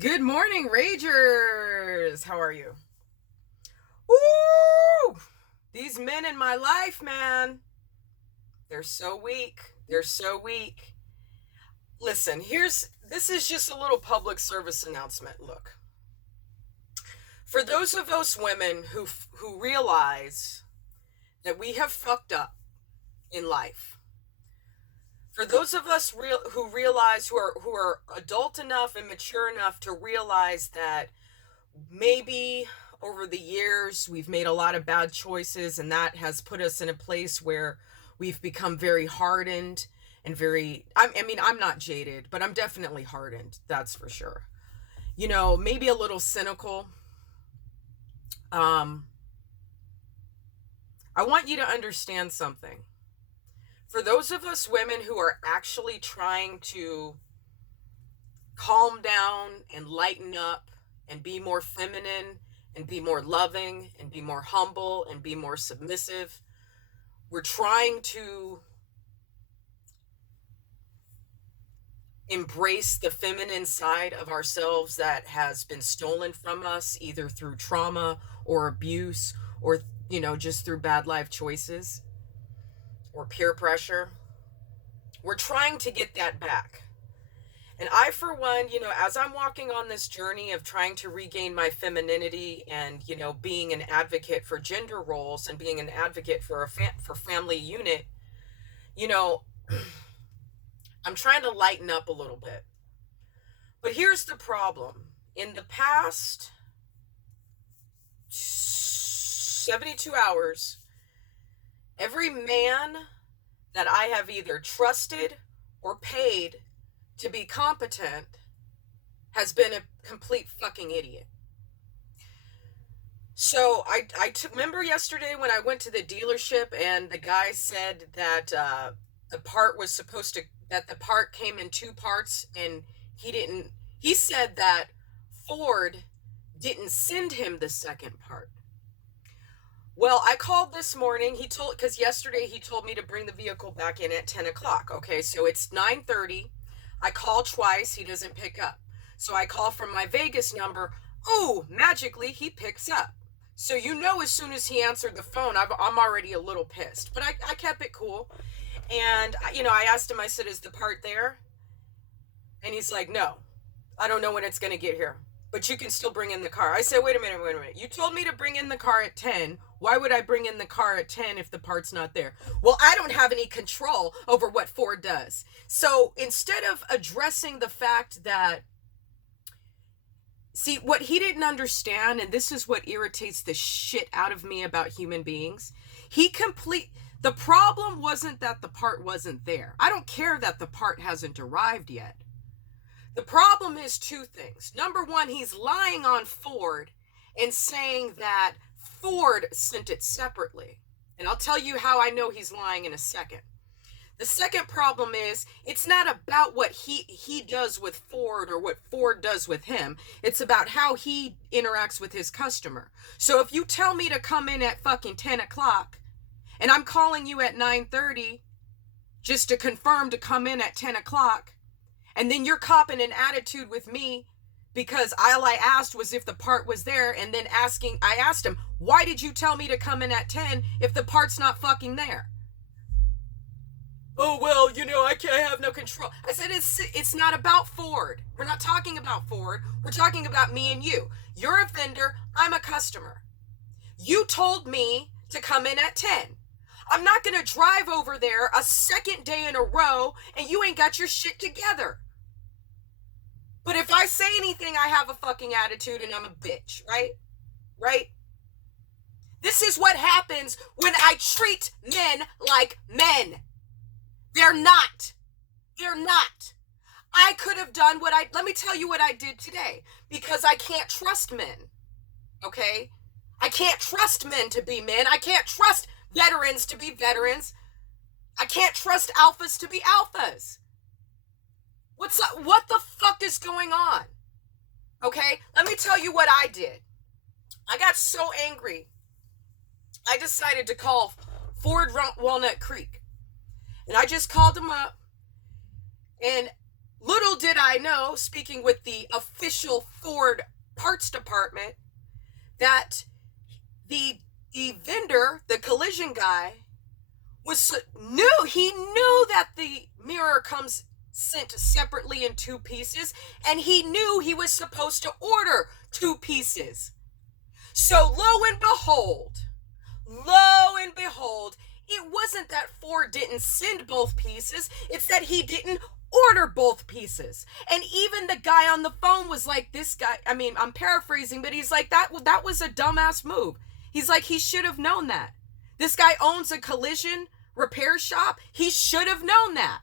Good morning, Ragers. How are you? Woo! These men in my life, man, they're so weak. They're so weak. Listen, this is just a little public service announcement. Look, for those of us women who realize that we have fucked up in life, for those of us who realize who are adult enough and mature enough to realize that maybe over the years we've made a lot of bad choices and that has put us in a place where we've become very hardened and I'm not jaded, but I'm definitely hardened, that's for sure. Maybe a little cynical. um I want you to understand something. For those of us women who are actually trying to calm down and lighten up and be more feminine and be more loving and be more humble and be more submissive. We're trying to embrace the feminine side of ourselves that has been stolen from us either through trauma or abuse or just through bad life choices or peer pressure. We're trying to get that back. And I, for one, as I'm walking on this journey of trying to regain my femininity and, being an advocate for gender roles and being an advocate for for family unit, you know, I'm trying to lighten up a little bit. But here's the problem. In the past 72 hours, every man that I have either trusted or paid to be competent has been a complete fucking idiot. So remember yesterday when I went to the dealership and the guy said that the part came in two parts, and he said that Ford didn't send him the second part. Well, I called this morning. Because yesterday he told me to bring the vehicle back in at 10 o'clock. Okay, so it's 9:30. I call twice. He doesn't pick up. So I call from my Vegas number. Oh, magically, he picks up. So as soon as he answered the phone, I'm already a little pissed. But I kept it cool. And, I asked him, I said, is the part there? And he's like, no, I don't know when it's going to get here, but you can still bring in the car. I said, wait a minute. You told me to bring in the car at 10. Why would I bring in the car at 10 if the part's not there? Well, I don't have any control over what Ford does. So instead of addressing the fact that, see, what he didn't understand, and this is what irritates the shit out of me about human beings, the problem wasn't that the part wasn't there. I don't care that the part hasn't arrived yet. The problem is two things. Number one, he's lying on Ford and saying that Ford sent it separately. And I'll tell you how I know he's lying in a second. The second problem is it's not about what he does with Ford or what Ford does with him. It's about how he interacts with his customer. So if you tell me to come in at fucking 10 o'clock and I'm calling you at 9:30 just to confirm to come in at 10 o'clock, and then you're copping an attitude with me because all I asked was if the part was there, and then I asked him, why did you tell me to come in at 10 if the part's not fucking there? Oh, well, I have no control. I said, it's not about Ford. We're not talking about Ford. We're talking about me and you. You're a vendor. I'm a customer. You told me to come in at 10. I'm not going to drive over there a second day in a row and you ain't got your shit together. But if I say anything, I have a fucking attitude and I'm a bitch, right? Right? This is what happens when I treat men like men. They're not. They're not. I could have done let me tell you what I did today, because I can't trust men. Okay? I can't trust men to be men. I can't trust veterans to be veterans. I can't trust alphas to be alphas. What's up? What the fuck is going on? Okay? Let me tell you what I did. I got so angry. I decided to call Ford Walnut Creek. And I just called him up. And Little did I know, speaking with the official Ford parts department, that the vendor, the collision guy, he knew that the mirror comes sent separately in two pieces, and he knew he was supposed to order two pieces. So lo and behold, it wasn't that Ford didn't send both pieces, it's that he didn't order both pieces. And even the guy on the phone was like, this guy, I mean, I'm paraphrasing, but he's like, that was a dumbass move. He's like, he should have known that. This guy owns a collision repair shop. He should have known that.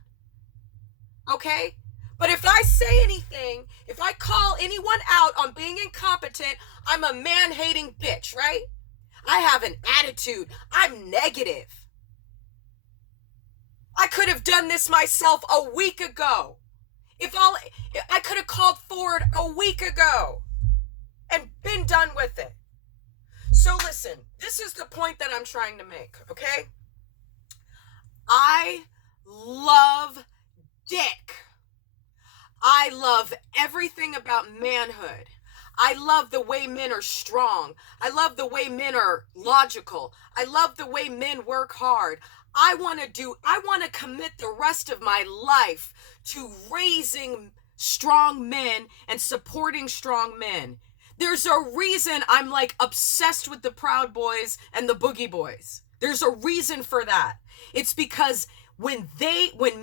Okay? But if I say anything, if I call anyone out on being incompetent, I'm a man-hating bitch, right? I have an attitude. I'm negative. I could have done this myself a week ago. I could have called Ford a week ago and been done with it. So listen, this is the point that I'm trying to make, okay? I love dick. I love everything about manhood. I love the way men are strong. I love the way men are logical. I love the way men work hard. I want to commit the rest of my life to raising strong men and supporting strong men. There's a reason I'm like obsessed with the Proud Boys and the Boogie Boys. There's a reason for that. It's because when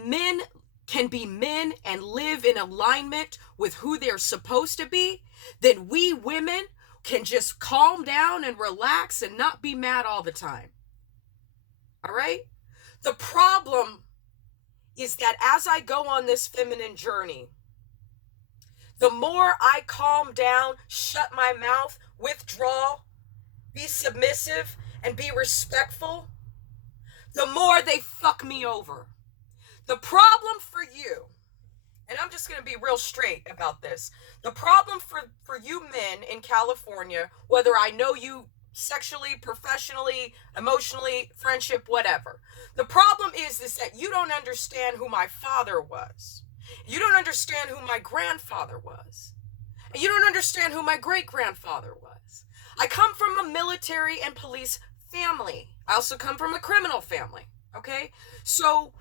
men can be men and live in alignment with who they're supposed to be, then we women can just calm down and relax and not be mad all the time. All right? The problem is that as I go on this feminine journey, the more I calm down, shut my mouth, withdraw, be submissive, and be respectful, the more they fuck me over. The problem for you, and I'm just going to be real straight about this, the problem for you men in California, whether I know you sexually, professionally, emotionally, friendship, whatever, the problem is that you don't understand who my father was. You don't understand who my grandfather was. And you don't understand who my great-grandfather was. I come from a military and police family. I also come from a criminal family, okay? So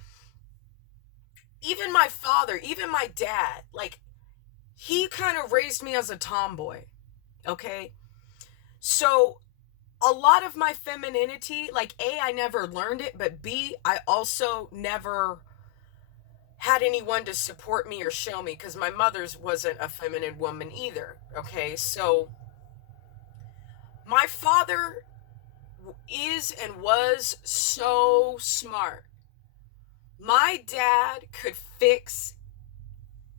even my father, even my dad, like, he kind of raised me as a tomboy, okay? So a lot of my femininity, like, A, I never learned it, but B, I also never had anyone to support me or show me, because my mother's wasn't a feminine woman either, okay? So my father is and was so smart. My dad could fix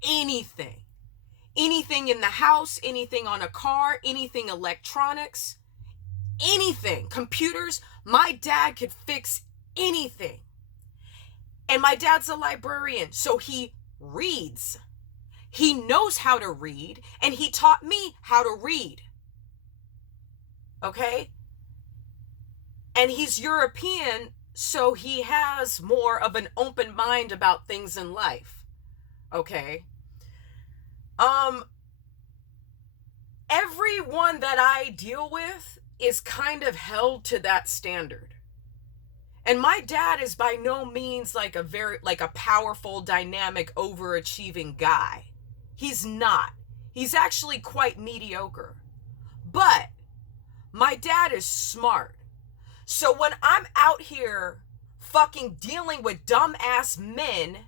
anything in the house, anything on a car, anything electronics, anything, computers. My dad could fix anything. And my dad's a librarian, so he reads. He knows how to read, and he taught me how to read. Okay? And he's European, so he has more of an open mind about things in life. Okay? Everyone that I deal with is kind of held to that standard. And my dad is by no means like a powerful, dynamic, overachieving guy. He's not. He's actually quite mediocre. But my dad is smart. So when I'm out here fucking dealing with dumbass men,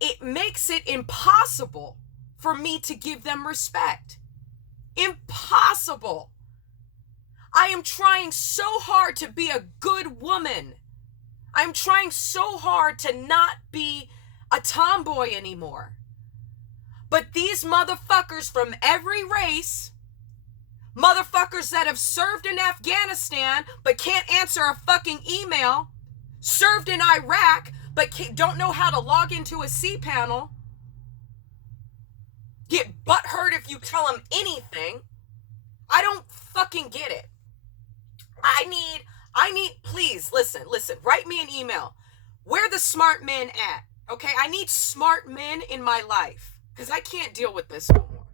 it makes it impossible for me to give them respect. Impossible. I am trying so hard to be a good woman. I'm trying so hard to not be a tomboy anymore. But these motherfuckers from every race, motherfuckers that have served in Afghanistan but can't answer a fucking email, served in Iraq but don't know how to log into a cPanel, get butthurt if you tell them anything. I don't fucking get it. I need, please, listen, write me an email. Where the smart men at? Okay, I need smart men in my life because I can't deal with this no more.